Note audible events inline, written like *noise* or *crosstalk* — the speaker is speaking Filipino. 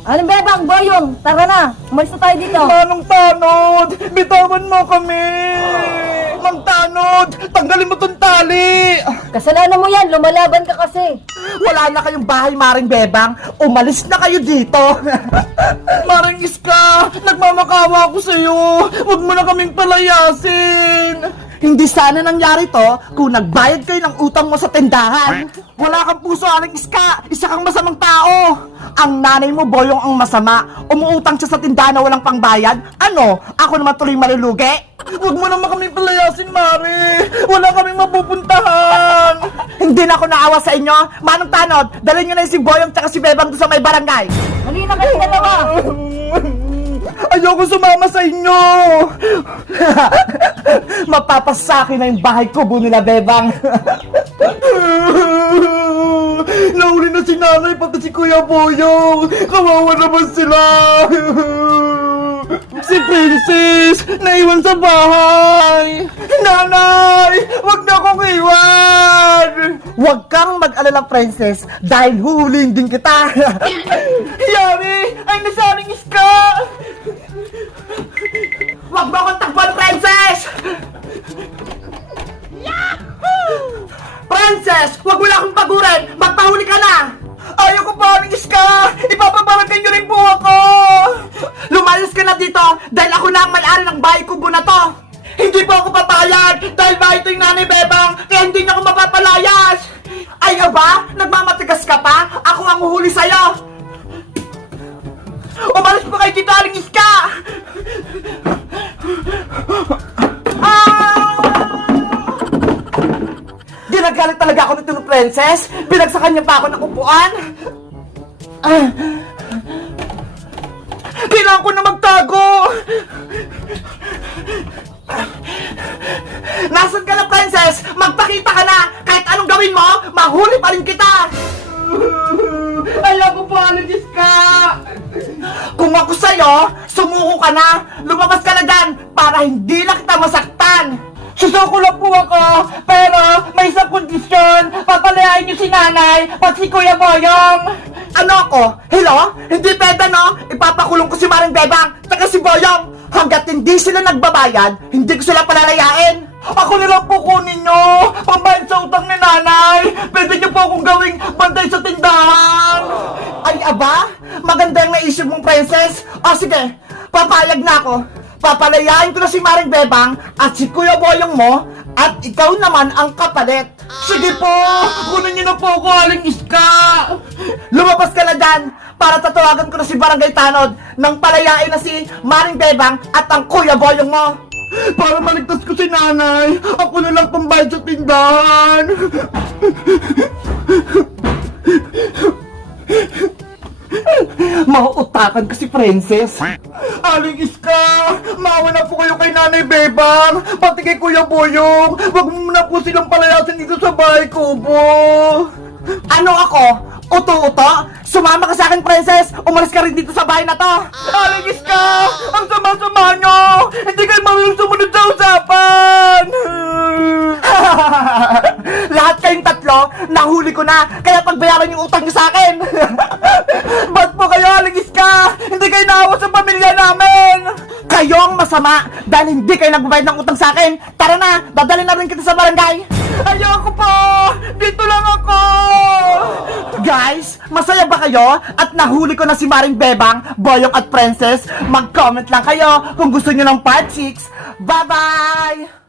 Aling bebang, boyong, tara na. Umalis na tayo dito. Manong Tanod, bitawan mo kami! Mang Tanod, tanggalin mo tong tali! Kasalanan mo yan, lumalaban ka kasi. Wala na kayong bahay, Maring Bebang. Umalis na kayo dito. *laughs* Maring Iska, nagmamakawa ako sa'yo. Huwag mo na kaming palayasin. Hindi sana nangyari to kung nagbayad kayo ng utang mo sa tindahan. Wala kang puso, Aling Iska. Isa kang masamang tao. Ang nanay mo, Boyong, ang masama. Umuutang siya sa tindahan na walang pangbayad. Ano? Ako naman tuloy malulugi? Huwag mo naman kami palayasin, Mari. Wala kaming mapupuntahan. Hindi na ako naawa sa inyo. Manong Tanod, dalhin nyo na yung si Boyong tsaka si Bebang doon sa may barangay. Halina kayo dalawa. *laughs* Ayoko sumama sa inyo! *laughs* Mapapasakin na yung bahay kubo nila, Bebang. *laughs* Nauli na si nanay, pati si Kuya Boyong. Kawawa naman sila. *laughs* si Princess, naiwan sa bahay. Nanay, wag na akong iwan. Huwag kang mag-alala, Princess, dahil huhuling din kita. Yari, ay nasaring iska. Na akong pagurin! Magpahuli ka na! Ayaw ko pa, Iska! Ipapabarangay niyo rin po ako! Lumayas ka na dito dahil ako na ang may-ari ng bahay kubo na to! Hindi po ako papayag dahil bahay ito yung nanay Bebang kaya hindi na ako mapapalayas! Ay aba? Nagmamatigas ka pa? Ako ang uhuli sa'yo! Umalis po kayo dito, Aling Iska! Princess. Pinagsakan niya pa ako ng upuan. Ah. Kailangan ko na magtago. Nasaan ka na, princess? Magpakita ka na! Kahit anong gawin mo, mahuli pa rin kita! Ayaw ko po, Aligis ka! Kung ako sa'yo, sumuko ka na! Lumabas ka na dyan para hindi na kita masaktan! Susuko lang po ako, pero may isang kondisyon, papalayain niyo si nanay, pati si Kuya Boyong! Ano ako? Hello? Hindi pwede no? Ipapakulong ko si Maring Bebang, tsaka si Boyong! Hanggat hindi sila nagbabayad, hindi ko sila palalayain! Ako na lang po kunin nyo! Pambayad sa utang ni nanay! Pwede niyo po akong gawing bantay sa tindahan! Ay, aba? Maganda yung naisip mong princess! O sige, papayag na ako! Papalayain ko na si Maring Bebang at si Kuya Boyong mo at ikaw naman ang kapalit. Sige po! Kunin niyo na po ako, Aling Iska! Lumabas ka na dyan para tatawagan ko na si Barangay Tanod nang palayain na si Maring Bebang at ang Kuya Boyong mo. Para maligtas ko si nanay, ako na lang pambayad sa tindahan. Mauutakan ko si Princess. Aling Iska, maawa na po kayo kay Nanay Bebang, pati kay Kuya Boyong. Huwag mo na po silang palayasin dito sa bahay ko po. Ano ako? Uto-uto? Sumama ka sa akin, Princess! Umalis ka rin dito sa bahay na to! Aling Iska! Ang sama-sama nyo! Hindi kayo marunong sumunod sa usapan! *laughs* Lahat kayong tatlo, nahuli ko na, kaya pagbayaran yung utang niyo sa akin! *laughs* Ba't po kayo, Aling Iska? Hindi kayo naawa sa pamilya namin! Kayo ang masama dahil hindi kayo nagbabayad ng utang sa akin! Tara na, dadalhin na rin kita sa barangay! Ayoko po! Dito lang ako! Guys, masaya ba kayo? At nahuli ko na si Maring Bebang, Boyong at Princess. Mag-comment lang kayo kung gusto nyo ng part 6. Bye-bye!